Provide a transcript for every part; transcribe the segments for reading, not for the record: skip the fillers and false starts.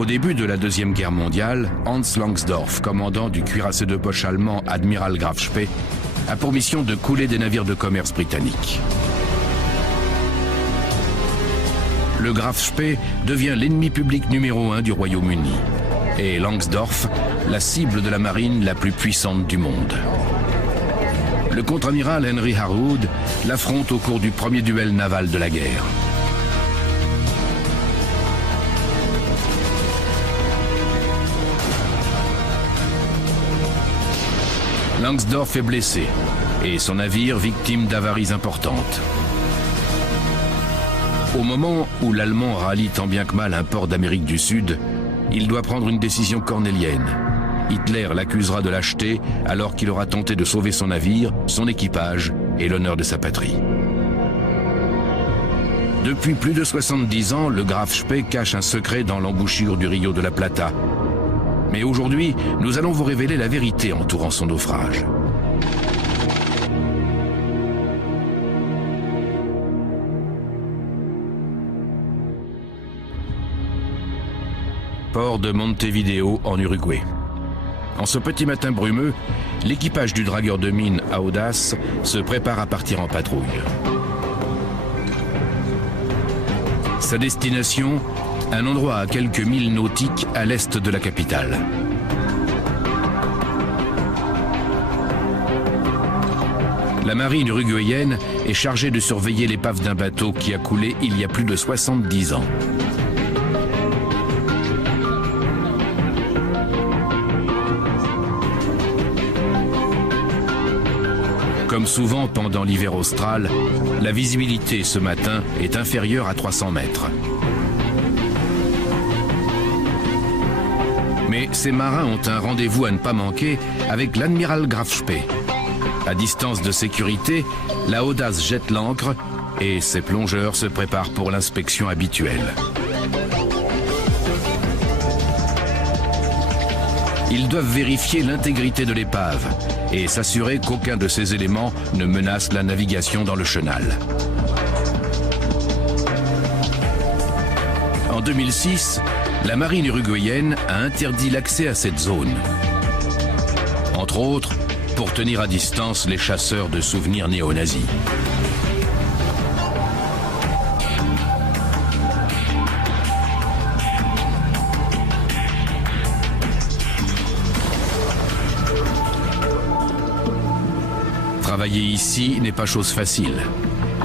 Au début de la Deuxième Guerre mondiale, Hans Langsdorff, commandant du cuirassé de poche allemand Admiral Graf Spee, a pour mission de couler des navires de commerce britanniques. Le Graf Spee devient l'ennemi public numéro 1 du Royaume-Uni et Langsdorff, la cible de la marine la plus puissante du monde. Le contre-amiral Henry Harwood l'affronte au cours du premier duel naval de la guerre. Langsdorff est blessé et son navire victime d'avaries importantes. Au moment où l'Allemand rallie tant bien que mal un port d'Amérique du Sud, il doit prendre une décision cornélienne. Hitler l'accusera de lâcheté alors qu'il aura tenté de sauver son navire, son équipage et l'honneur de sa patrie. Depuis plus de 70 ans, le Graf Spee cache un secret dans l'embouchure du Rio de la Plata. Mais aujourd'hui, nous allons vous révéler la vérité entourant son naufrage. Port de Montevideo en Uruguay. En ce petit matin brumeux, l'équipage du dragueur de mine Audace se prépare à partir en patrouille. Sa destination, un endroit à quelques milles nautiques à l'est de la capitale. La marine uruguayenne est chargée de surveiller l'épave d'un bateau qui a coulé il y a plus de 70 ans. Comme souvent pendant l'hiver austral, la visibilité ce matin est inférieure à 300 mètres. Mais ces marins ont un rendez-vous à ne pas manquer avec l'admiral Graf Spee. À distance de sécurité, la Audace jette l'ancre et ses plongeurs se préparent pour l'inspection habituelle. Ils doivent vérifier l'intégrité de l'épave et s'assurer qu'aucun de ces éléments ne menace la navigation dans le chenal. En 2006, la marine uruguayenne a interdit l'accès à cette zone. Entre autres, pour tenir à distance les chasseurs de souvenirs néo-nazis. Travailler ici n'est pas chose facile.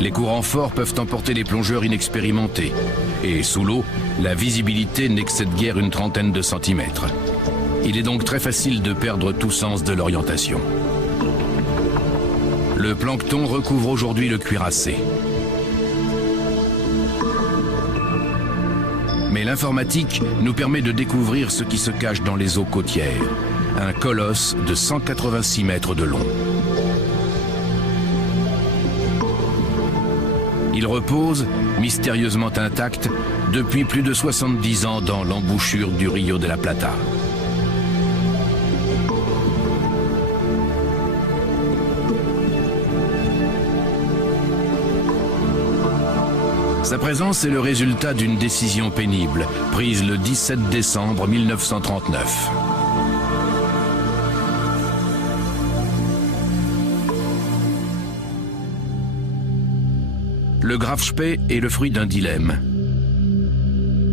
Les courants forts peuvent emporter les plongeurs inexpérimentés. Et sous l'eau, la visibilité n'excède guère une trentaine de centimètres. Il est donc très facile de perdre tout sens de l'orientation. Le plancton recouvre aujourd'hui le cuirassé. Mais l'informatique nous permet de découvrir ce qui se cache dans les eaux côtières. Un colosse de 186 mètres de long. Il repose, mystérieusement intact, depuis plus de 70 ans dans l'embouchure du Rio de la Plata. Sa présence est le résultat d'une décision pénible, prise le 17 décembre 1939. Le Graf Spee est le fruit d'un dilemme.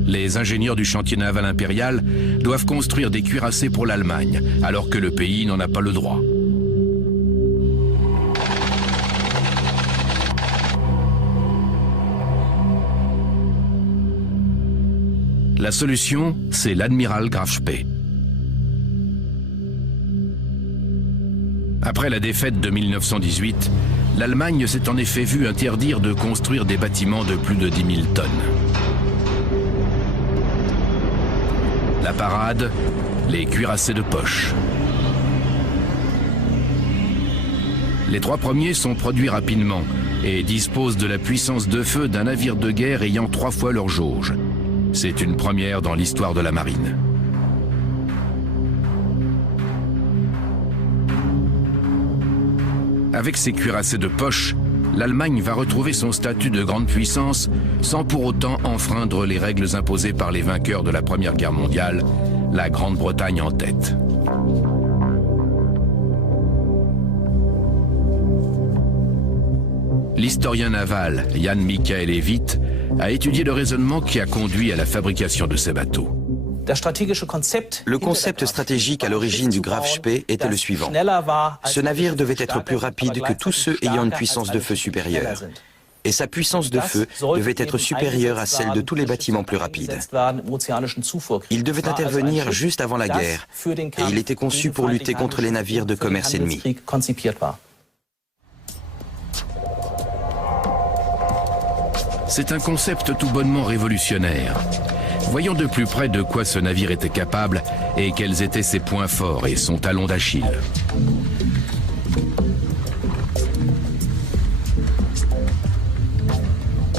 Les ingénieurs du chantier naval impérial doivent construire des cuirassés pour l'Allemagne, alors que le pays n'en a pas le droit. La solution, c'est l'admiral Graf Spee. Après la défaite de 1918, l'Allemagne s'est en effet vue interdire de construire des bâtiments de plus de 10 000 tonnes. La parade, les cuirassés de poche. Les trois premiers sont produits rapidement et disposent de la puissance de feu d'un navire de guerre ayant 3 fois leur jauge. C'est une première dans l'histoire de la marine. Avec ces cuirassés de poche, l'Allemagne va retrouver son statut de grande puissance sans pour autant enfreindre les règles imposées par les vainqueurs de la Première Guerre mondiale, la Grande-Bretagne en tête. L'historien naval Jan Michael Ewitt a étudié le raisonnement qui a conduit à la fabrication de ces bateaux. Le concept stratégique à l'origine du Graf Spee était le suivant. Ce navire devait être plus rapide que tous ceux ayant une puissance de feu supérieure. Et sa puissance de feu devait être supérieure à celle de tous les bâtiments plus rapides. Il devait intervenir juste avant la guerre, et il était conçu pour lutter contre les navires de commerce ennemis. C'est un concept tout bonnement révolutionnaire. Voyons de plus près de quoi ce navire était capable et quels étaient ses points forts et son talon d'Achille.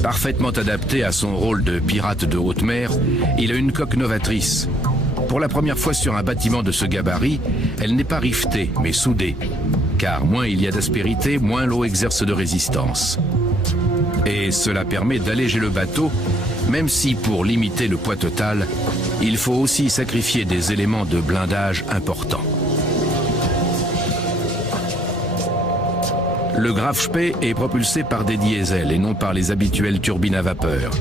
Parfaitement adapté à son rôle de pirate de haute mer, il a une coque novatrice. Pour la première fois sur un bâtiment de ce gabarit, elle n'est pas rivetée, mais soudée. Car moins il y a d'aspérité, moins l'eau exerce de résistance. Et cela permet d'alléger le bateau, même si pour limiter le poids total, il faut aussi sacrifier des éléments de blindage importants. Le Graf Spee est propulsé par des diesels et non par les habituelles turbines à vapeur.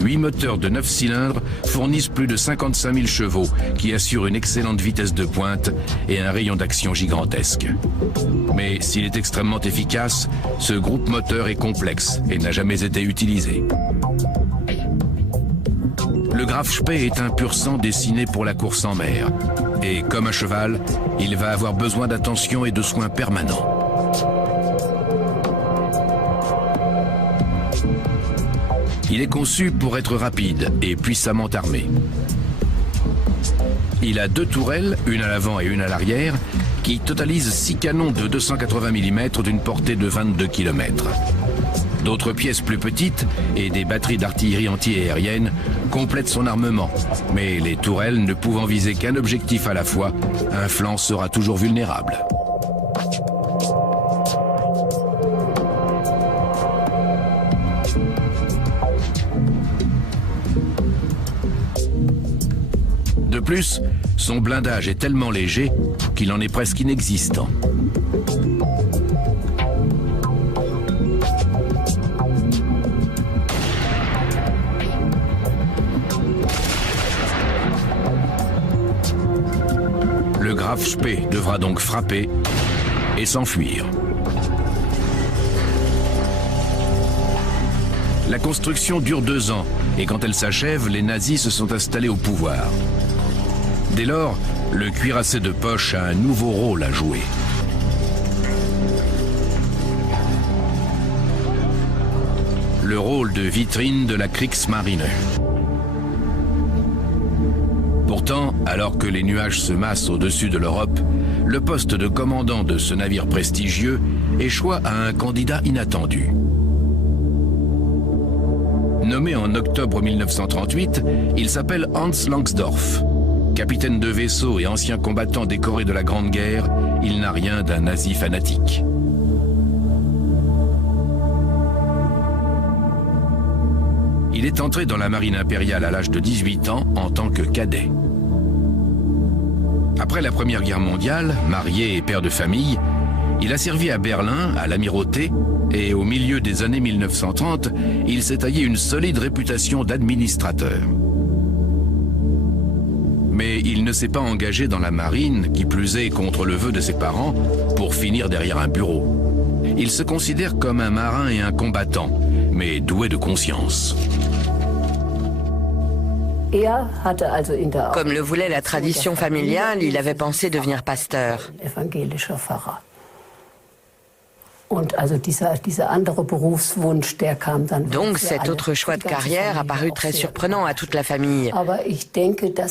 8 moteurs de 9 cylindres fournissent plus de 55 000 chevaux qui assurent une excellente vitesse de pointe et un rayon d'action gigantesque. Mais s'il est extrêmement efficace, ce groupe moteur est complexe et n'a jamais été utilisé. Le Graf Spee est un pur sang dessiné pour la course en mer. Et comme un cheval, il va avoir besoin d'attention et de soins permanents. Il est conçu pour être rapide et puissamment armé. Il a 2 tourelles, une à l'avant et une à l'arrière, qui totalisent 6 canons de 280 mm d'une portée de 22 km. D'autres pièces plus petites et des batteries d'artillerie anti-aérienne complètent son armement. Mais les tourelles ne pouvant viser qu'un objectif à la fois, un flanc sera toujours vulnérable. De plus, son blindage est tellement léger qu'il en est presque inexistant. Le Graf Spee devra donc frapper et s'enfuir. La construction dure 2 ans et quand elle s'achève, les nazis se sont installés au pouvoir. Dès lors, le cuirassé de poche a un nouveau rôle à jouer. Le rôle de vitrine de la Kriegsmarine. Pourtant, alors que les nuages se massent au-dessus de l'Europe, le poste de commandant de ce navire prestigieux échoua à un candidat inattendu. Nommé en octobre 1938, il s'appelle Hans Langsdorff. Capitaine de vaisseau et ancien combattant décoré de la Grande Guerre, il n'a rien d'un nazi fanatique. Il est entré dans la marine impériale à l'âge de 18 ans en tant que cadet. Après la Première Guerre mondiale, marié et père de famille, il a servi à Berlin, à l'amirauté, et au milieu des années 1930, il s'est taillé une solide réputation d'administrateur. Mais il ne s'est pas engagé dans la marine, qui plus est contre le vœu de ses parents, pour finir derrière un bureau. Il se considère comme un marin et un combattant, mais doué de conscience. Comme le voulait la tradition familiale, il avait pensé devenir pasteur. Donc cet autre choix de carrière a paru très surprenant à toute la famille.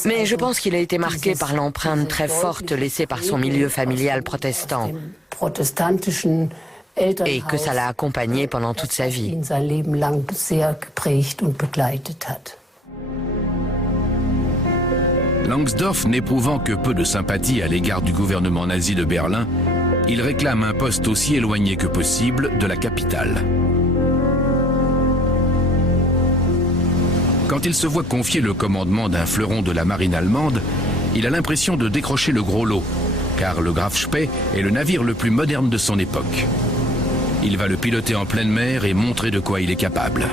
Mais je pense qu'il a été marqué par l'empreinte très forte laissée par son milieu familial protestant et que ça l'a accompagné pendant toute sa vie. Langsdorff, n'éprouvant que peu de sympathie à l'égard du gouvernement nazi de Berlin, il réclame un poste aussi éloigné que possible de la capitale. Quand il se voit confier le commandement d'un fleuron de la marine allemande, il a l'impression de décrocher le gros lot, car le Graf Spee est le navire le plus moderne de son époque. Il va le piloter en pleine mer et montrer de quoi il est capable.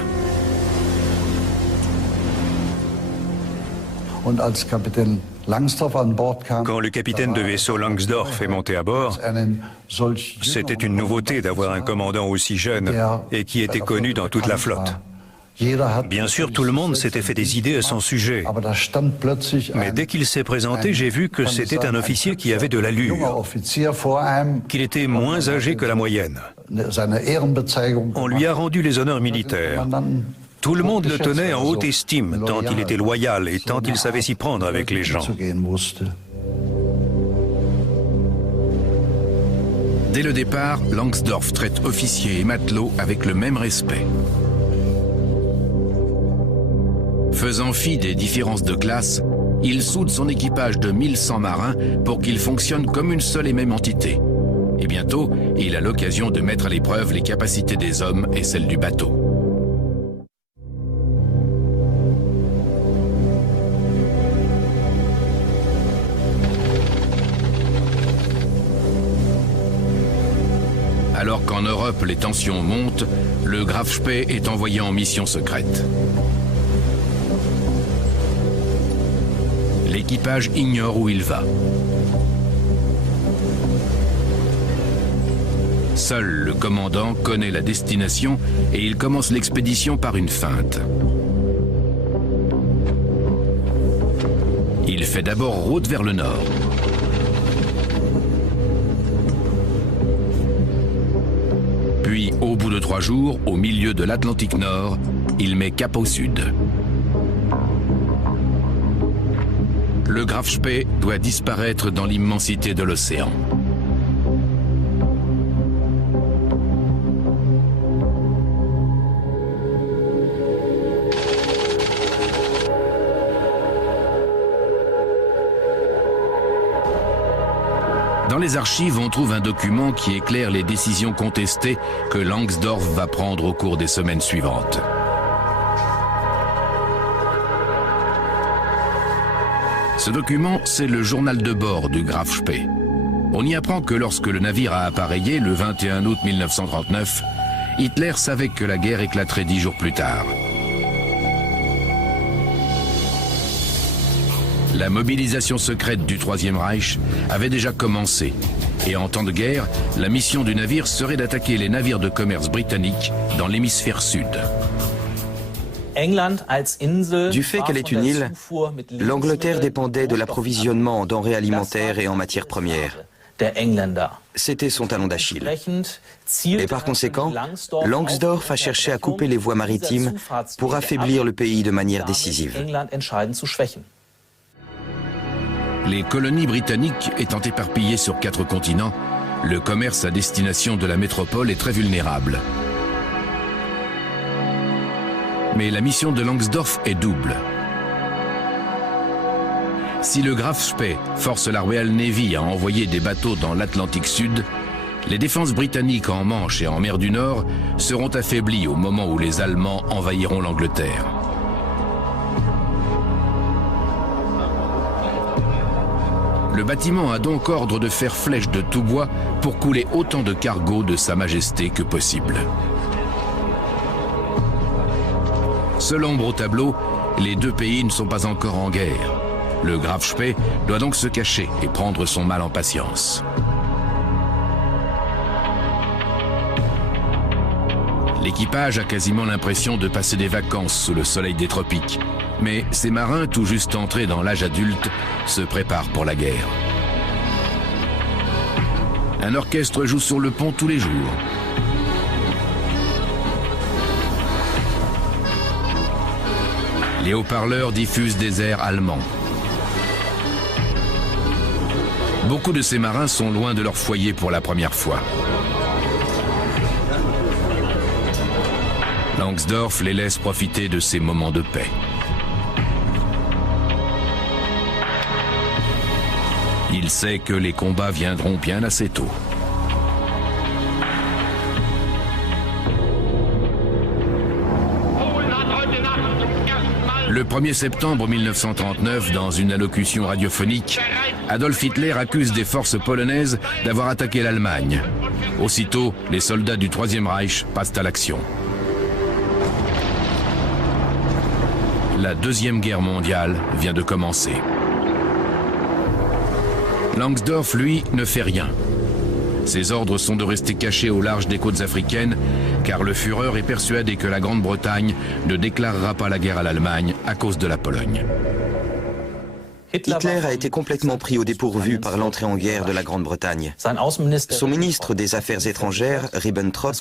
Quand le capitaine de vaisseau Langsdorff est monté à bord, c'était une nouveauté d'avoir un commandant aussi jeune et qui était connu dans toute la flotte. Bien sûr, tout le monde s'était fait des idées à son sujet. Mais dès qu'il s'est présenté, j'ai vu que c'était un officier qui avait de l'allure, qu'il était moins âgé que la moyenne. On lui a rendu les honneurs militaires. Tout le monde le tenait en haute estime, tant il était loyal et tant il savait s'y prendre avec les gens. Dès le départ, Langsdorff traite officiers et matelots avec le même respect. Faisant fi des différences de classe, il soude son équipage de 1100 marins pour qu'il fonctionne comme une seule et même entité. Et bientôt, il a l'occasion de mettre à l'épreuve les capacités des hommes et celles du bateau. Alors qu'en Europe les tensions montent, le Graf Spee est envoyé en mission secrète. L'équipage ignore où il va. Seul le commandant connaît la destination et il commence l'expédition par une feinte. Il fait d'abord route vers le nord. Puis, au bout de 3 jours, au milieu de l'Atlantique Nord, il met cap au sud. Le Graf Spee doit disparaître dans l'immensité de l'océan. Dans les archives, on trouve un document qui éclaire les décisions contestées que Langsdorff va prendre au cours des semaines suivantes. Ce document, c'est le journal de bord du Graf Spee. On y apprend que lorsque le navire a appareillé le 21 août 1939, Hitler savait que la guerre éclaterait 10 jours plus tard. La mobilisation secrète du Troisième Reich avait déjà commencé. Et en temps de guerre, la mission du navire serait d'attaquer les navires de commerce britanniques dans l'hémisphère sud. Du fait qu'elle est une île, l'Angleterre dépendait de l'approvisionnement en denrées alimentaires et en matières premières. C'était son talon d'Achille. Et par conséquent, Langsdorff a cherché à couper les voies maritimes pour affaiblir le pays de manière décisive. Les colonies britanniques étant éparpillées sur 4 continents, le commerce à destination de la métropole est très vulnérable. Mais la mission de Langsdorff est double. Si le Graf Spee force la Royal Navy à envoyer des bateaux dans l'Atlantique Sud, les défenses britanniques en Manche et en mer du Nord seront affaiblies au moment où les Allemands envahiront l'Angleterre. Le bâtiment a donc ordre de faire flèche de tout bois pour couler autant de cargos de Sa Majesté que possible. Seul ombre au tableau, les 2 pays ne sont pas encore en guerre. Le Graf Spee doit donc se cacher et prendre son mal en patience. L'équipage a quasiment l'impression de passer des vacances sous le soleil des tropiques. Mais ces marins, tout juste entrés dans l'âge adulte, se préparent pour la guerre. Un orchestre joue sur le pont tous les jours. Les haut-parleurs diffusent des airs allemands. Beaucoup de ces marins sont loin de leur foyer pour la première fois. Langsdorff les laisse profiter de ces moments de paix. Il sait que les combats viendront bien assez tôt. Le 1er septembre 1939, dans une allocution radiophonique, Adolf Hitler accuse des forces polonaises d'avoir attaqué l'Allemagne. Aussitôt, les soldats du Troisième Reich passent à l'action. La Deuxième Guerre mondiale vient de commencer. Langsdorff, lui, ne fait rien. Ses ordres sont de rester cachés au large des côtes africaines, car le Führer est persuadé que la Grande-Bretagne ne déclarera pas la guerre à l'Allemagne à cause de la Pologne. Hitler a été complètement pris au dépourvu par l'entrée en guerre de la Grande-Bretagne. Son ministre des Affaires étrangères, Ribbentrop,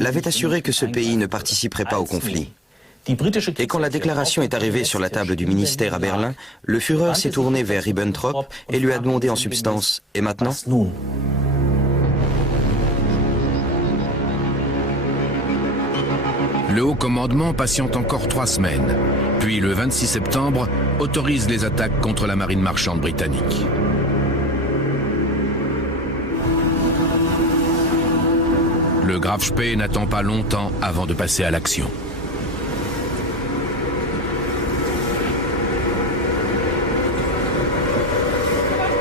l'avait assuré que ce pays ne participerait pas au conflit. Et quand la déclaration est arrivée sur la table du ministère à Berlin, le Führer s'est tourné vers Ribbentrop et lui a demandé en substance « Et maintenant ?» Le haut commandement patiente encore 3 semaines, puis le 26 septembre autorise les attaques contre la marine marchande britannique. Le Graf Spee n'attend pas longtemps avant de passer à l'action.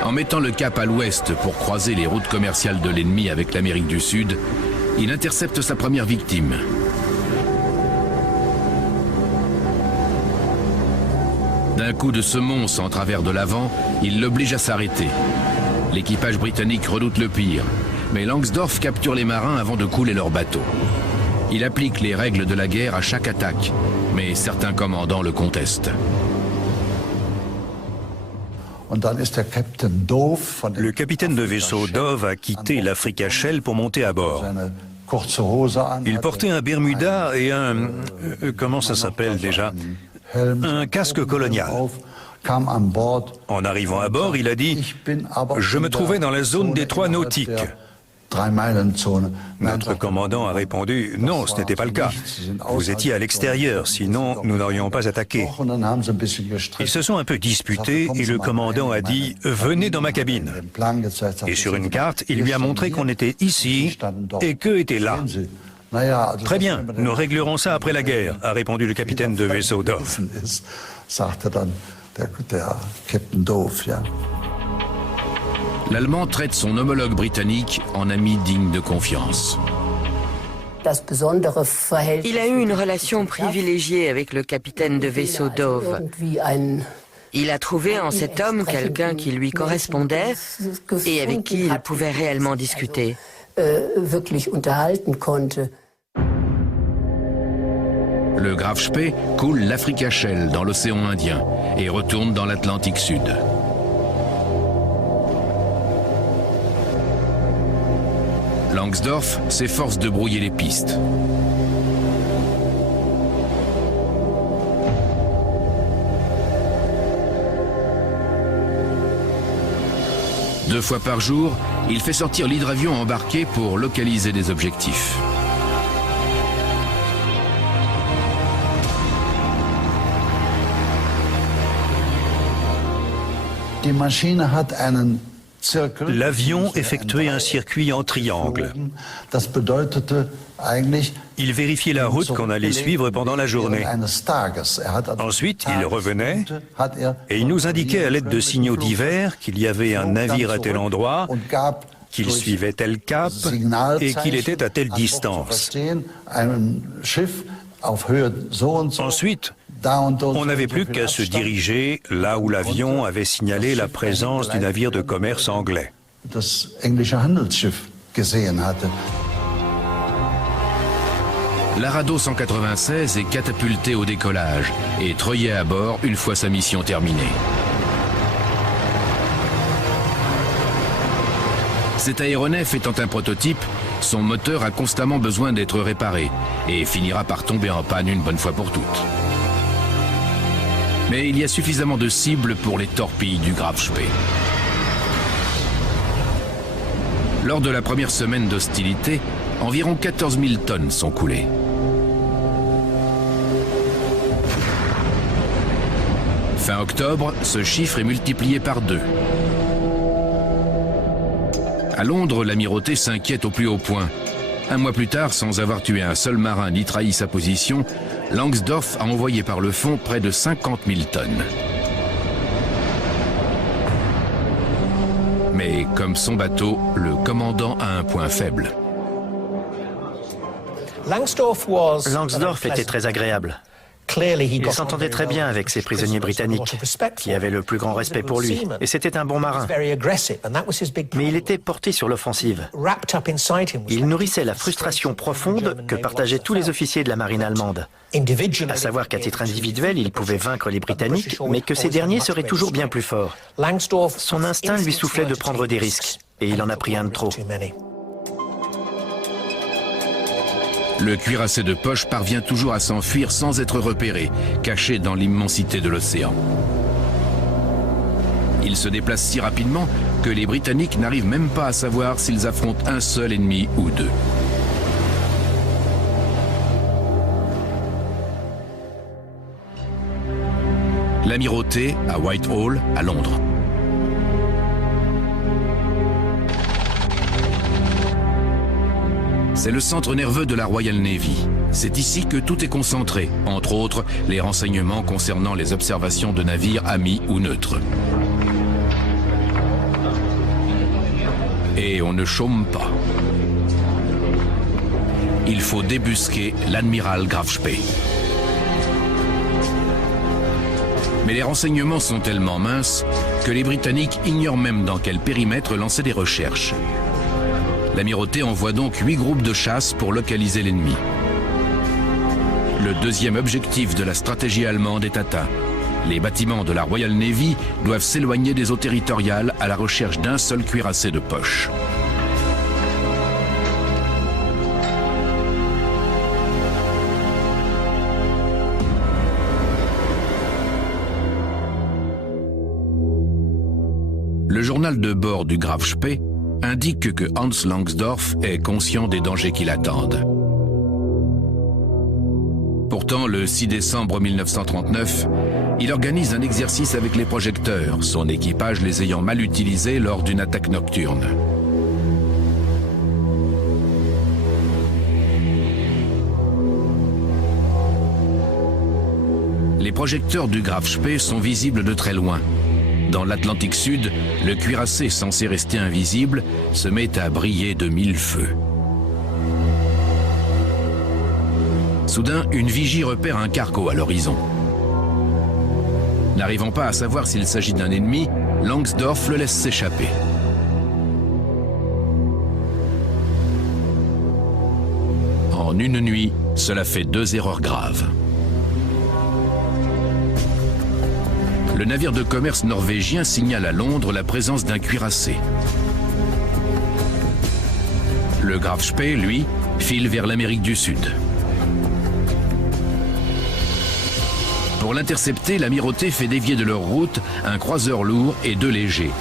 En mettant le cap à l'ouest pour croiser les routes commerciales de l'ennemi avec l'Amérique du Sud, il intercepte sa première victime. D'un coup de semonce en travers de l'avant, il l'oblige à s'arrêter. L'équipage britannique redoute le pire, mais Langsdorff capture les marins avant de couler leur bateau. Il applique les règles de la guerre à chaque attaque, mais certains commandants le contestent. Le capitaine de vaisseau Dove a quitté l'Africa Shell pour monter à bord. Il portait un Bermuda et un... comment ça s'appelle déjà ? Un casque colonial. En arrivant à bord, il a dit « Je me trouvais dans la zone détroit nautique ». Notre commandant a répondu « Non, ce n'était pas le cas. Vous étiez à l'extérieur, sinon nous n'aurions pas attaqué. » Ils se sont un peu disputés et le commandant a dit « Venez dans ma cabine ». Et sur une carte, il lui a montré qu'on était ici et qu'eux étaient là. « Très bien, nous réglerons ça après la guerre », a répondu le capitaine de vaisseau Dove. L'Allemand traite son homologue britannique en ami digne de confiance. Il a eu une relation privilégiée avec le capitaine de vaisseau Dove. Il a trouvé en cet homme quelqu'un qui lui correspondait et avec qui il pouvait réellement discuter. Le Graf Spee coule l'Africa Shell dans l'océan Indien et retourne dans l'Atlantique Sud. Langsdorff s'efforce de brouiller les pistes. Deux fois par jour, il fait sortir l'hydravion embarqué pour localiser des objectifs. L'avion effectuait un circuit en triangle. Il vérifiait la route qu'on allait suivre pendant la journée. Ensuite, il revenait et il nous indiquait à l'aide de signaux divers qu'il y avait un navire à tel endroit, qu'il suivait tel cap et qu'il était à telle distance. Ensuite, on n'avait plus qu'à se diriger là où l'avion avait signalé la présence du navire de commerce anglais. L'Arado 196 est catapulté au décollage et treuillé à bord une fois sa mission terminée. Cet aéronef étant un prototype, son moteur a constamment besoin d'être réparé et finira par tomber en panne une bonne fois pour toutes. Mais il y a suffisamment de cibles pour les torpilles du Graf Spee. Lors de la première semaine d'hostilité, environ 14 000 tonnes sont coulées. Fin octobre, ce chiffre est multiplié par 2. À Londres, l'amirauté s'inquiète au plus haut point. Un mois plus tard, sans avoir tué un seul marin ni trahi sa position, Langsdorff a envoyé par le fond près de 50 000 tonnes. Mais comme son bateau, le commandant a un point faible. Langsdorff était très agréable. Il s'entendait très bien avec ses prisonniers britanniques, qui avaient le plus grand respect pour lui, et c'était un bon marin. Mais il était porté sur l'offensive. Il nourrissait la frustration profonde que partageaient tous les officiers de la marine allemande. À savoir qu'à titre individuel, il pouvait vaincre les Britanniques, mais que ces derniers seraient toujours bien plus forts. Son instinct lui soufflait de prendre des risques, et il en a pris un de trop. Le cuirassé de poche parvient toujours à s'enfuir sans être repéré, caché dans l'immensité de l'océan. Il se déplace si rapidement que les Britanniques n'arrivent même pas à savoir s'ils affrontent un seul ennemi ou deux. L'Amirauté à Whitehall, à Londres. C'est le centre nerveux de la Royal Navy. C'est ici que tout est concentré, entre autres les renseignements concernant les observations de navires amis ou neutres. Et on ne chôme pas. Il faut débusquer l'amiral Graf Spee. Mais les renseignements sont tellement minces que les Britanniques ignorent même dans quel périmètre lancer des recherches. L'Amirauté envoie donc 8 groupes de chasse pour localiser l'ennemi. Le deuxième objectif de la stratégie allemande est atteint. Les bâtiments de la Royal Navy doivent s'éloigner des eaux territoriales à la recherche d'un seul cuirassé de poche. Le journal de bord du Graf Spee indique que Hans Langsdorff est conscient des dangers qui l'attendent. Pourtant, le 6 décembre 1939, il organise un exercice avec les projecteurs, son équipage les ayant mal utilisés lors d'une attaque nocturne. Les projecteurs du Graf Spee sont visibles de très loin. Dans l'Atlantique Sud, le cuirassé censé rester invisible se met à briller de 1000 feux. Soudain, une vigie repère un cargo à l'horizon. N'arrivant pas à savoir s'il s'agit d'un ennemi, Langsdorff le laisse s'échapper. En une nuit, cela fait 2 erreurs graves. Le navire de commerce norvégien signale à Londres la présence d'un cuirassé. Le Graf Spee, lui, file vers l'Amérique du Sud. Pour l'intercepter, l'Amirauté fait dévier de leur route un croiseur lourd et 2 légers,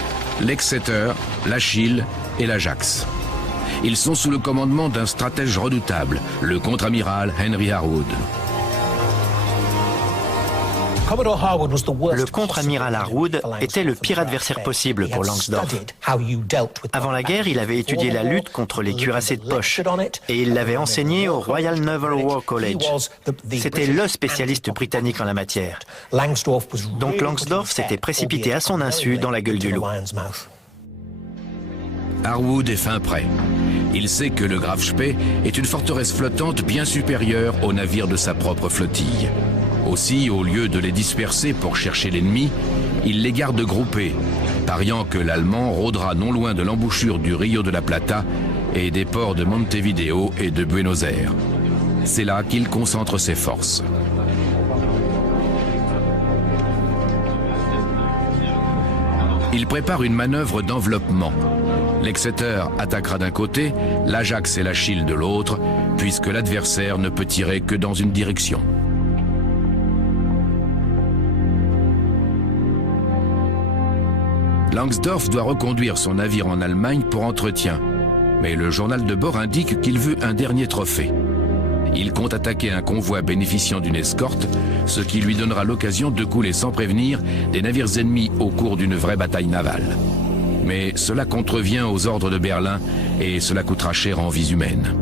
l'Exeter, l'Achille et l'Ajax. Ils sont sous le commandement d'un stratège redoutable, le contre-amiral Henry Harwood. Le contre-amiral Harwood était le pire adversaire possible pour Langsdorff. Avant la guerre, il avait étudié la lutte contre les cuirassés de poche et il l'avait enseigné au Royal Naval War College. C'était le spécialiste britannique en la matière. Donc Langsdorff s'était précipité à son insu dans la gueule du loup. Harwood est fin prêt. Il sait que le Graf Spee est une forteresse flottante bien supérieure aux navires de sa propre flottille. Aussi, au lieu de les disperser pour chercher l'ennemi, il les garde groupés, pariant que l'Allemand rôdera non loin de l'embouchure du Rio de la Plata et des ports de Montevideo et de Buenos Aires. C'est là qu'il concentre ses forces. Il prépare une manœuvre d'enveloppement. L'Exeter attaquera d'un côté, l'Ajax et l'Achille de l'autre, puisque l'adversaire ne peut tirer que dans une direction. Langsdorff doit reconduire son navire en Allemagne pour entretien, mais le journal de bord indique qu'il veut un dernier trophée. Il compte attaquer un convoi bénéficiant d'une escorte, ce qui lui donnera l'occasion de couler sans prévenir des navires ennemis au cours d'une vraie bataille navale. Mais cela contrevient aux ordres de Berlin et cela coûtera cher en vies humaines.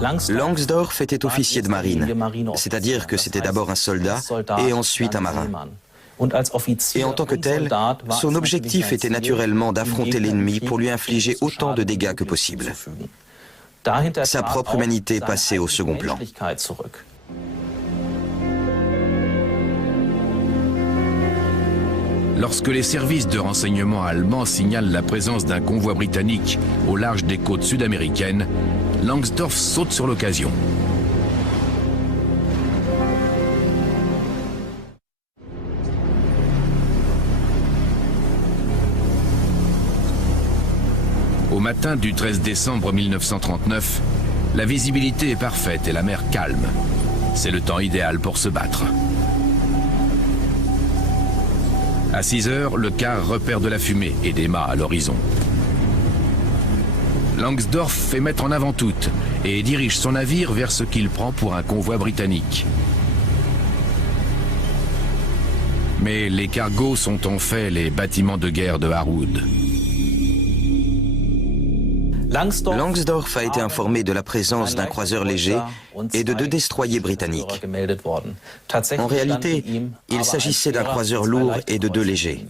Langsdorff était officier de marine, c'est-à-dire que c'était d'abord un soldat et ensuite un marin. Et en tant que tel, son objectif était naturellement d'affronter l'ennemi pour lui infliger autant de dégâts que possible. Sa propre humanité passait au second plan. Lorsque les services de renseignement allemands signalent la présence d'un convoi britannique au large des côtes sud-américaines, Langsdorff saute sur l'occasion. Au matin du 13 décembre 1939, la visibilité est parfaite et la mer calme. C'est le temps idéal pour se battre. À 6 heures, le quart repère de la fumée et des mâts à l'horizon. Langsdorff fait mettre en avant toute et dirige son navire vers ce qu'il prend pour un convoi britannique. Mais les cargos sont en fait les bâtiments de guerre de Harwood. Langsdorff a été informé de la présence d'un croiseur léger et de 2 destroyers britanniques. En réalité, il s'agissait d'un croiseur lourd et de 2 légers.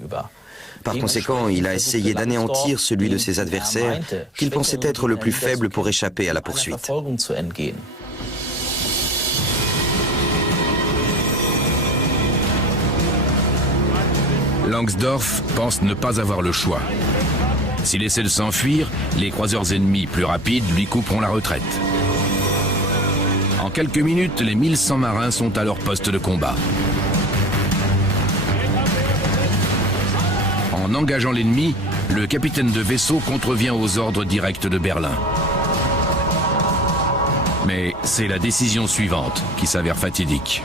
Par conséquent, il a essayé d'anéantir celui de ses adversaires qu'il pensait être le plus faible pour échapper à la poursuite. Langsdorff pense ne pas avoir le choix. S'il essaie de s'enfuir, les croiseurs ennemis plus rapides lui couperont la retraite. En quelques minutes, les 1100 marins sont à leur poste de combat. En engageant l'ennemi, le capitaine de vaisseau contrevient aux ordres directs de Berlin. Mais c'est la décision suivante qui s'avère fatidique.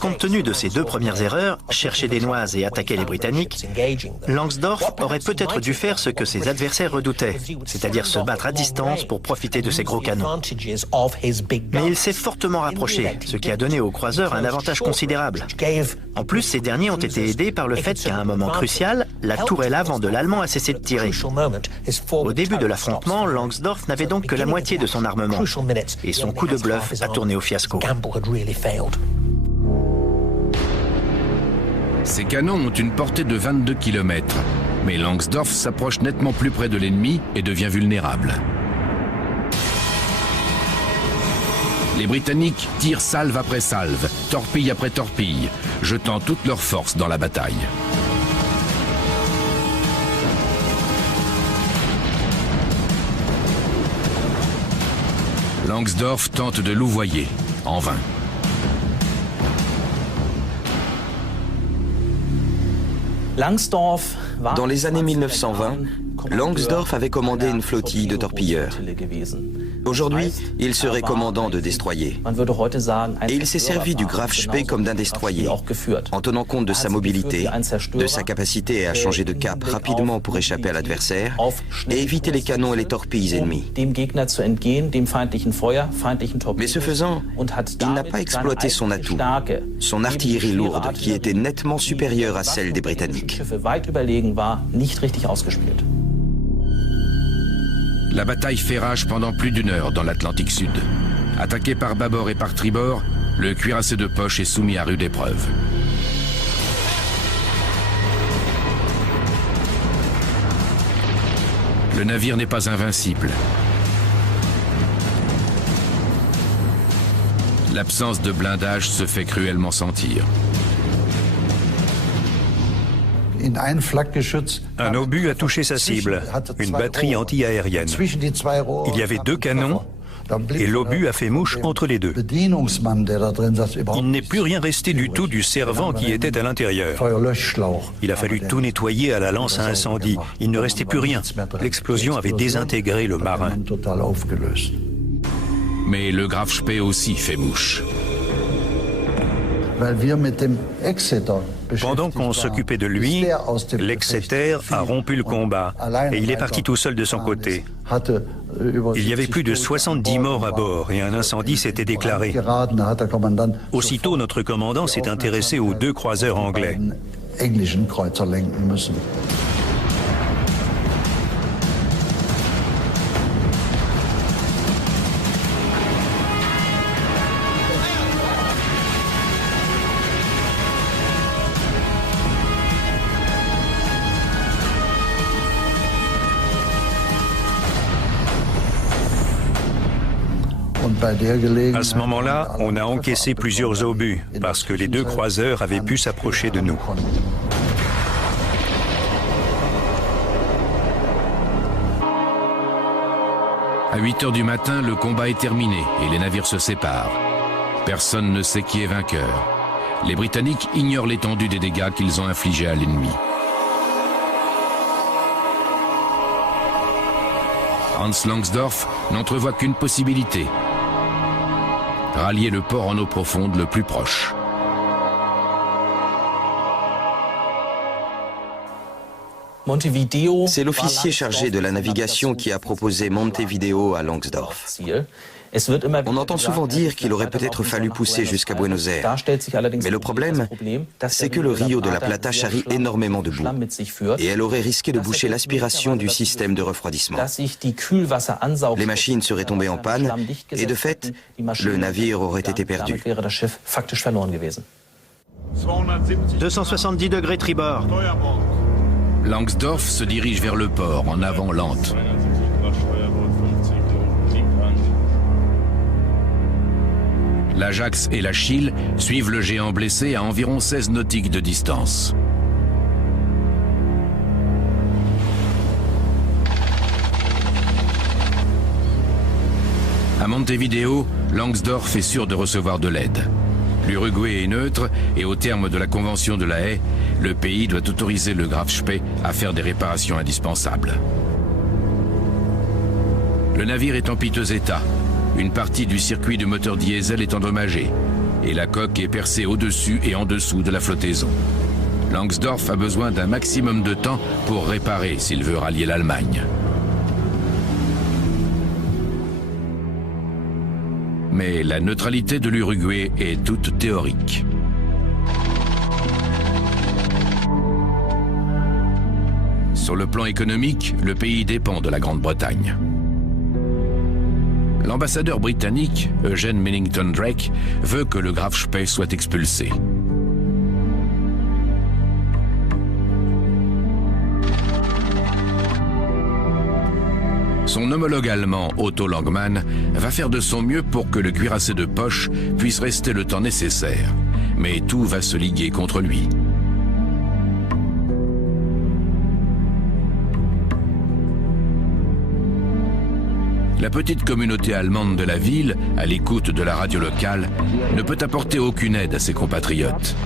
Compte tenu de ces 2 premières erreurs, chercher des noises et attaquer les Britanniques, Langsdorff aurait peut-être dû faire ce que ses adversaires redoutaient, c'est-à-dire se battre à distance pour profiter de ses gros canons. Mais il s'est fortement rapproché, ce qui a donné aux croiseurs un avantage considérable. En plus, ces derniers ont été aidés par le fait qu'à un moment crucial, la tourelle avant de l'Allemand a cessé de tirer. Au début de l'affrontement, Langsdorff n'avait donc que la moitié de son armement, et son coup de bluff a tourné au fiasco. Ces canons ont une portée de 22 km, mais Langsdorff s'approche nettement plus près de l'ennemi et devient vulnérable. Les Britanniques tirent salve après salve, torpille après torpille, jetant toute leur force dans la bataille. Langsdorff tente de louvoyer, en vain. Dans les années 1920, Langsdorff avait commandé une flottille de torpilleurs. Aujourd'hui, il serait commandant de destroyers. Et il s'est servi du Graf Spee comme d'un destroyer, en tenant compte de sa mobilité, de sa capacité à changer de cap rapidement pour échapper à l'adversaire et éviter les canons et les torpilles ennemies. Mais ce faisant, il n'a pas exploité son atout, son artillerie lourde qui était nettement supérieure à celle des Britanniques. La bataille fait rage pendant plus d'1 heure dans l'Atlantique Sud. Attaqué par bâbord et par tribord, le cuirassé de poche est soumis à rude épreuve. Le navire n'est pas invincible. L'absence de blindage se fait cruellement sentir. Un obus a touché sa cible, une batterie anti-aérienne. Il y avait 2 canons et l'obus a fait mouche entre les 2. Il n'est plus rien resté du tout du servant qui était à l'intérieur. Il a fallu tout nettoyer à la lance à incendie. Il ne restait plus rien. L'explosion avait désintégré le marin. Mais le Graf Spee aussi fait mouche. Pendant qu'on s'occupait de lui, l'Exeter a rompu le combat et il est parti tout seul de son côté. Il y avait plus de 70 morts à bord et un incendie s'était déclaré. Aussitôt, notre commandant s'est intéressé aux 2 croiseurs anglais. À ce moment-là, on a encaissé plusieurs obus parce que les deux croiseurs avaient pu s'approcher de nous. À 8 heures du matin, le combat est terminé et les navires se séparent. Personne ne sait qui est vainqueur. Les Britanniques ignorent l'étendue des dégâts qu'ils ont infligés à l'ennemi. Hans Langsdorff n'entrevoit qu'une possibilité: rallier le port en eau profonde le plus proche. C'est l'officier chargé de la navigation qui a proposé Montevideo à Langsdorff. On entend souvent dire qu'il aurait peut-être fallu pousser jusqu'à Buenos Aires. Mais le problème, c'est que le Rio de la Plata charrie énormément de boue et elle aurait risqué de boucher l'aspiration du système de refroidissement. Les machines seraient tombées en panne et de fait, le navire aurait été perdu. 270 degrés tribord. Langsdorff se dirige vers le port en avant lente. L'Ajax et l'Achille suivent le géant blessé à environ 16 nautiques de distance. À Montevideo, Langsdorff est sûr de recevoir de l'aide. L'Uruguay est neutre et au terme de la convention de La Haye, le pays doit autoriser le Graf Spee à faire des réparations indispensables. Le navire est en piteux état. Une partie du circuit du moteur diesel est endommagée et la coque est percée au-dessus et en dessous de la flottaison. Langsdorff a besoin d'un maximum de temps pour réparer s'il veut rallier l'Allemagne. Mais la neutralité de l'Uruguay est toute théorique. Sur le plan économique, le pays dépend de la Grande-Bretagne. L'ambassadeur britannique, Eugene Millington Drake, veut que le Graf Spee soit expulsé. Son homologue allemand, Otto Langmann, va faire de son mieux pour que le cuirassé de poche puisse rester le temps nécessaire. Mais tout va se liguer contre lui. La petite communauté allemande de la ville, à l'écoute de la radio locale, ne peut apporter aucune aide à ses compatriotes.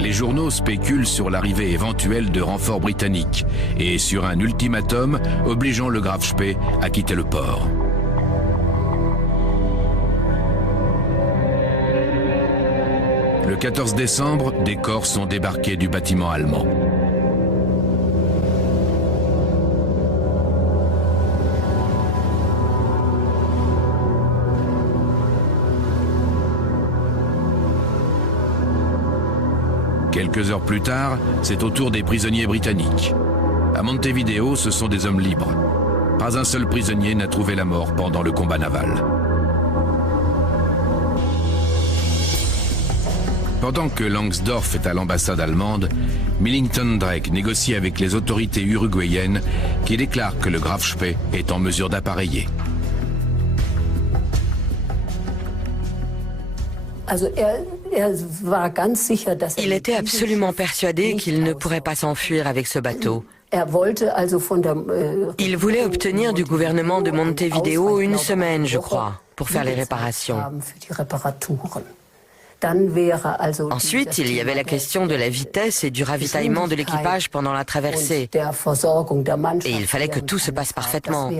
Les journaux spéculent sur l'arrivée éventuelle de renforts britanniques et sur un ultimatum obligeant le Graf Spee à quitter le port. Le 14 décembre, des corps sont débarqués du bâtiment allemand. Quelques heures plus tard, c'est au tour des prisonniers britanniques. À Montevideo, ce sont des hommes libres. Pas un seul prisonnier n'a trouvé la mort pendant le combat naval. Pendant que Langsdorff est à l'ambassade allemande, Millington Drake négocie avec les autorités uruguayennes qui déclarent que le Graf Spee est en mesure d'appareiller. Il était absolument persuadé qu'il ne pourrait pas s'enfuir avec ce bateau. Il voulait obtenir du gouvernement de Montevideo une semaine, je crois, pour faire les réparations. Ensuite, il y avait la question de la vitesse et du ravitaillement de l'équipage pendant la traversée. Et il fallait que tout se passe parfaitement.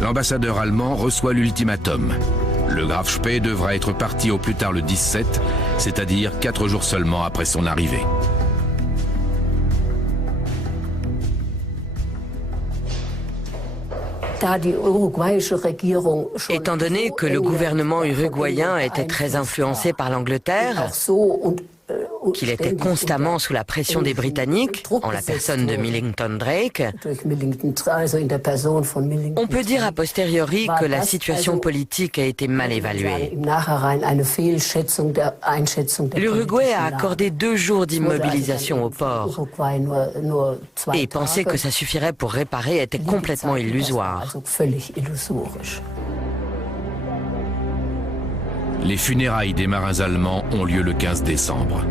L'ambassadeur allemand reçoit l'ultimatum. Le Graf Spee devra être parti au plus tard le 17, c'est-à-dire 4 jours seulement après son arrivée. Étant donné que le gouvernement uruguayen était très influencé par l'Angleterre, qu'il était constamment sous la pression des Britanniques, en la personne de Millington Drake, on peut dire a posteriori que la situation politique a été mal évaluée. L'Uruguay a accordé 2 jours d'immobilisation au port et penser que ça suffirait pour réparer était complètement illusoire. Les funérailles des marins allemands ont lieu le 15 décembre.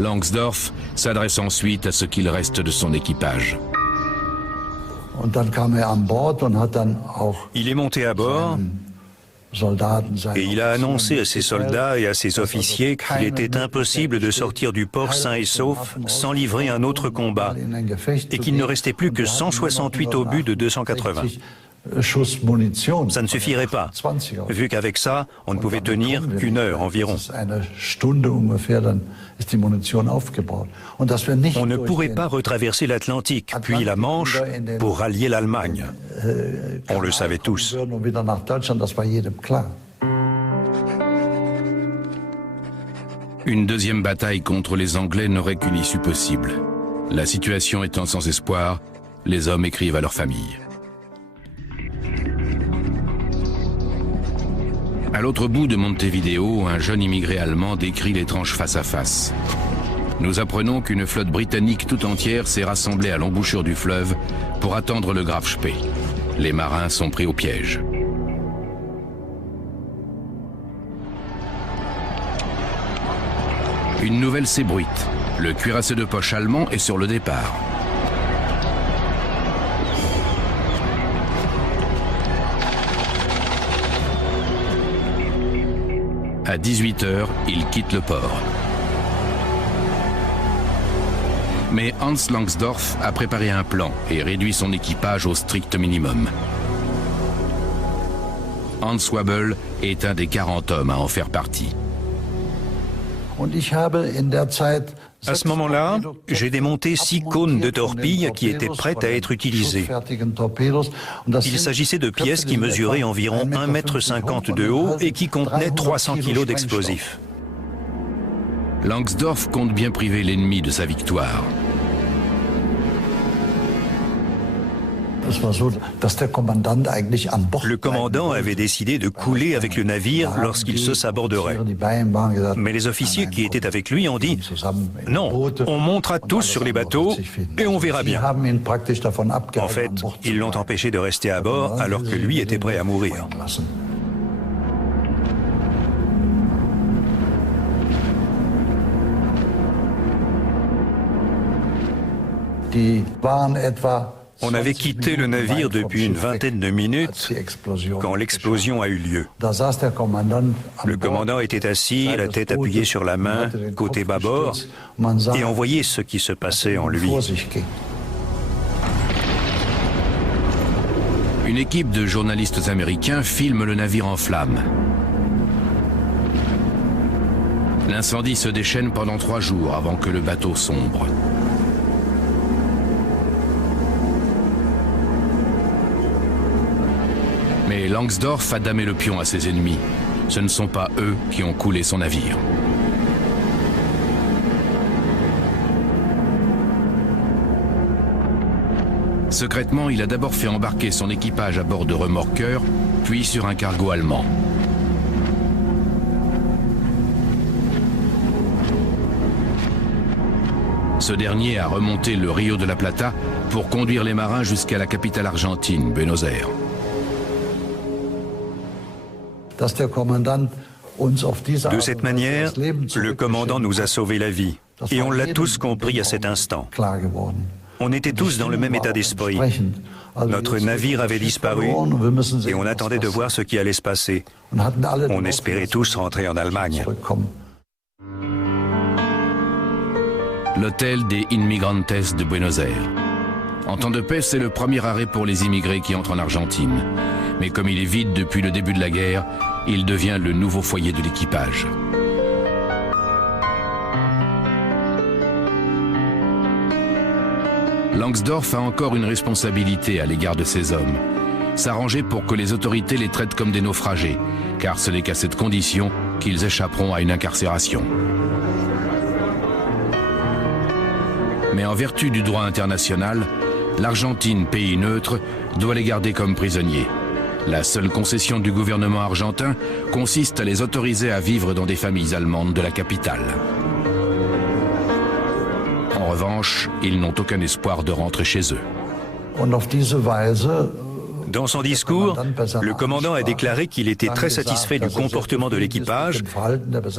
Langsdorff s'adresse ensuite à ce qu'il reste de son équipage. Il est monté à bord et il a annoncé à ses soldats et à ses officiers qu'il était impossible de sortir du port sain et sauf sans livrer un autre combat et qu'il ne restait plus que 168 obus de 280. Ça ne suffirait pas, vu qu'avec ça, on ne pouvait tenir qu'1 heure environ. On ne pourrait pas retraverser l'Atlantique, puis la Manche, pour rallier l'Allemagne. On le savait tous. Une deuxième bataille contre les Anglais n'aurait qu'une issue possible. La situation étant sans espoir, les hommes écrivent à leur famille. À l'autre bout de Montevideo, un jeune immigré allemand décrit l'étrange face-à-face. Nous apprenons qu'une flotte britannique tout entière s'est rassemblée à l'embouchure du fleuve pour attendre le Graf Spee. Les marins sont pris au piège. Une nouvelle s'ébruite. Le cuirassé de poche allemand est sur le départ. À 18 h, il quitte le port. Mais Hans Langsdorff a préparé un plan et réduit son équipage au strict minimum. Hans Wabel est un des 40 hommes à en faire partie. À ce moment-là, j'ai démonté 6 cônes de torpilles qui étaient prêtes à être utilisées. Il s'agissait de pièces qui mesuraient environ 1,50 m de haut et qui contenaient 300 kg d'explosifs. Langsdorff compte bien priver l'ennemi de sa victoire. Le commandant avait décidé de couler avec le navire lorsqu'il se saborderait. Mais les officiers qui étaient avec lui ont dit « Non, on montera tous sur les bateaux et on verra bien ». En fait, ils l'ont empêché de rester à bord alors que lui était prêt à mourir. On avait quitté le navire depuis une vingtaine de minutes quand l'explosion a eu lieu. Le commandant était assis, la tête appuyée sur la main, côté bâbord, et on voyait ce qui se passait en lui. Une équipe de journalistes américains filme le navire en flammes. L'incendie se déchaîne pendant 3 jours avant que le bateau sombre. Mais Langsdorff a damé le pion à ses ennemis. Ce ne sont pas eux qui ont coulé son navire. Secrètement, il a d'abord fait embarquer son équipage à bord de remorqueurs, puis sur un cargo allemand. Ce dernier a remonté le Rio de la Plata pour conduire les marins jusqu'à la capitale argentine, Buenos Aires. De cette manière, le commandant nous a sauvé la vie, et on l'a tous compris à cet instant. On était tous dans le même état d'esprit. Notre navire avait disparu, et on attendait de voir ce qui allait se passer. On espérait tous rentrer en Allemagne. L'hôtel des Inmigrantes de Buenos Aires. En temps de paix, c'est le premier arrêt pour les immigrés qui entrent en Argentine. Mais comme il est vide depuis le début de la guerre, il devient le nouveau foyer de l'équipage. Langsdorff a encore une responsabilité à l'égard de ces hommes. S'arranger pour que les autorités les traitent comme des naufragés, car ce n'est qu'à cette condition qu'ils échapperont à une incarcération. Mais en vertu du droit international, l'Argentine, pays neutre, doit les garder comme prisonniers. La seule concession du gouvernement argentin consiste à les autoriser à vivre dans des familles allemandes de la capitale. En revanche, ils n'ont aucun espoir de rentrer chez eux. Dans son discours, le commandant a déclaré qu'il était très satisfait du comportement de l'équipage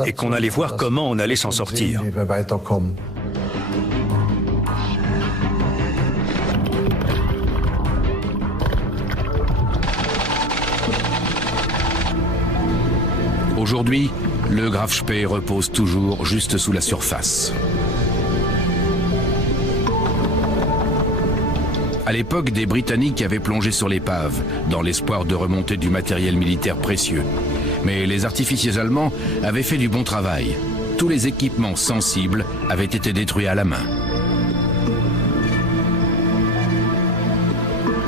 et qu'on allait voir comment on allait s'en sortir. Aujourd'hui, le Graf Spee repose toujours juste sous la surface. À l'époque, des Britanniques avaient plongé sur l'épave, dans l'espoir de remonter du matériel militaire précieux. Mais les artificiers allemands avaient fait du bon travail. Tous les équipements sensibles avaient été détruits à la main.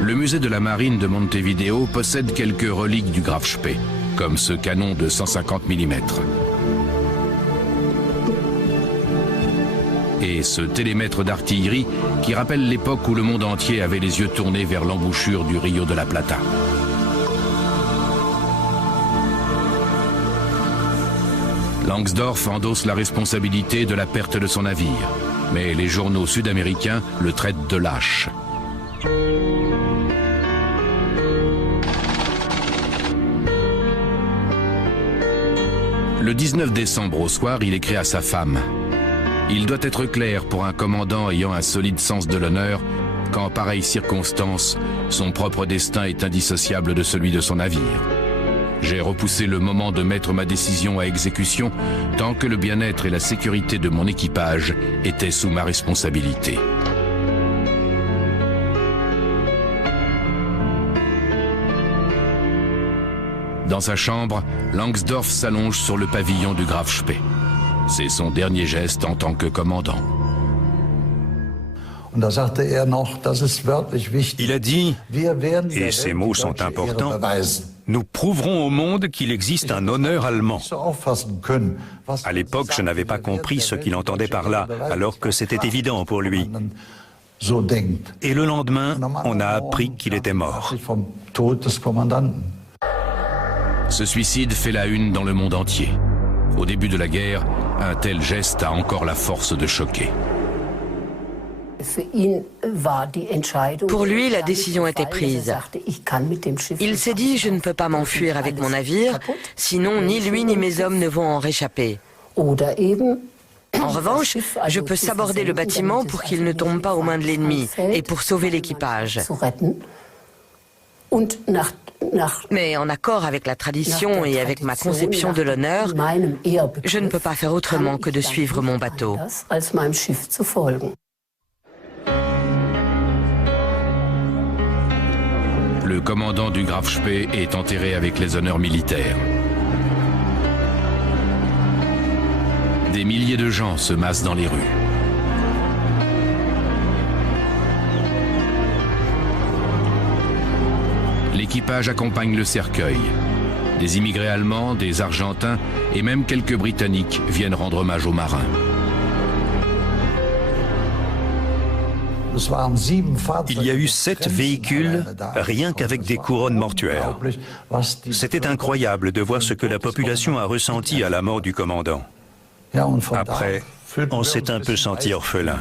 Le musée de la marine de Montevideo possède quelques reliques du Graf Spee, comme ce canon de 150 mm. Et ce télémètre d'artillerie qui rappelle l'époque où le monde entier avait les yeux tournés vers l'embouchure du Rio de la Plata. Langsdorff endosse la responsabilité de la perte de son navire, mais les journaux sud-américains le traitent de lâche. Le 19 décembre au soir, il écrit à sa femme « Il doit être clair pour un commandant ayant un solide sens de l'honneur qu'en pareille circonstance, son propre destin est indissociable de celui de son navire. J'ai repoussé le moment de mettre ma décision à exécution tant que le bien-être et la sécurité de mon équipage étaient sous ma responsabilité. » Dans sa chambre, Langsdorff s'allonge sur le pavillon du Graf Spee. C'est son dernier geste en tant que commandant. Il a dit, et ces mots sont importants, « Nous prouverons au monde qu'il existe un honneur allemand. » À l'époque, je n'avais pas compris ce qu'il entendait par là, alors que c'était évident pour lui. Et le lendemain, on a appris qu'il était mort. Ce suicide fait la une dans le monde entier. Au début de la guerre, un tel geste a encore la force de choquer. Pour lui, la décision était prise. Il s'est dit « Je ne peux pas m'enfuir avec mon navire, sinon ni lui ni mes hommes ne vont en réchapper. En revanche, je peux saborder le bâtiment pour qu'il ne tombe pas aux mains de l'ennemi et pour sauver l'équipage. » Mais en accord avec la tradition et avec ma conception de l'honneur, je ne peux pas faire autrement que de suivre mon bateau. Le commandant du Graf Spee est enterré avec les honneurs militaires. Des milliers de gens se massent dans les rues. L'équipage accompagne le cercueil. Des immigrés allemands, des Argentins et même quelques Britanniques viennent rendre hommage aux marins. Il y a eu 7 véhicules, rien qu'avec des couronnes mortuaires. C'était incroyable de voir ce que la population a ressenti à la mort du commandant. Après, on s'est un peu senti orphelin.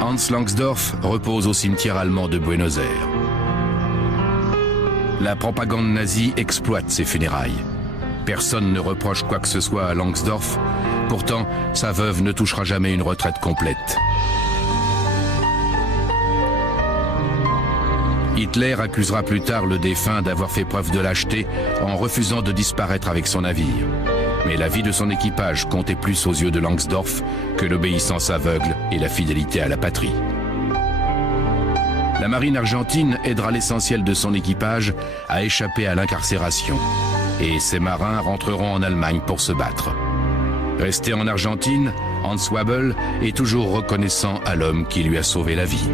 Hans Langsdorff repose au cimetière allemand de Buenos Aires. La propagande nazie exploite ses funérailles. Personne ne reproche quoi que ce soit à Langsdorff. Pourtant, sa veuve ne touchera jamais une retraite complète. Hitler accusera plus tard le défunt d'avoir fait preuve de lâcheté en refusant de disparaître avec son navire. Mais la vie de son équipage comptait plus aux yeux de Langsdorff que l'obéissance aveugle et la fidélité à la patrie. La marine argentine aidera l'essentiel de son équipage à échapper à l'incarcération. Et ses marins rentreront en Allemagne pour se battre. Resté en Argentine, Hans Wabel est toujours reconnaissant à l'homme qui lui a sauvé la vie.